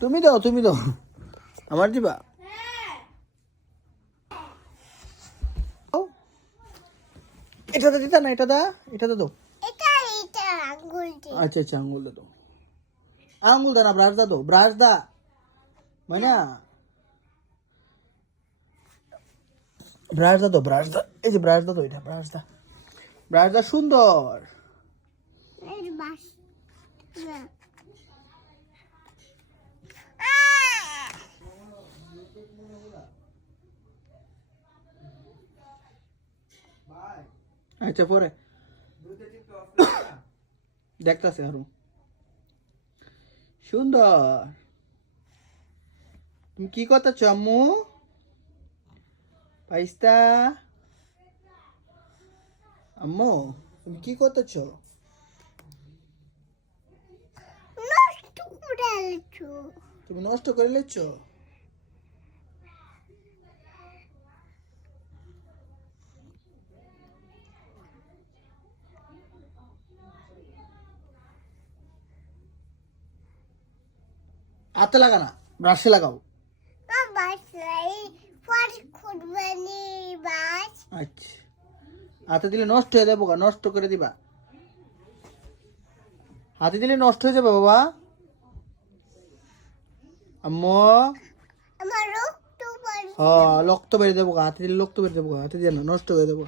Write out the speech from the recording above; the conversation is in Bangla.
তুমি দাও আমার দিবা। এটা দিতা না, এটা দাও। এটা আঙ্গুলটি। আচ্ছা আঙ্গুল দাও। আঙ্গুল দা না, ব্রাশ দা মানে ব্রাশ দা। এই যে ব্রাশ দা, এটা ব্রাশ দা সুন্দর। এর বাস না। আচ্ছা পরে দেখতেছে আরো সুন্দর। তুমি কি করতেছ আম্মু? পাইস্তা আম্মু তুমি কি করতেছ? নষ্ট করে আলছো। তুমি নষ্ট করে লেছ। হাতে লাগা না, ব্রাশে লাগাও। বাস নাই পর খুদবানি বাস। আচ্ছা, হাতে দিলে নষ্ট হয়ে যাবো, নষ্ট করে দিবা। হাতে দিলে নষ্ট হয়ে যাবে বাবা। আম্মু আমার রক্ত পড়ছে। হ্যাঁ, রক্ত বেরিয়ে দেবো, হাতে দিলে রক্ত বেরিয়ে দেবো, হাতে দিয়ে না নষ্ট হয়ে যাবো।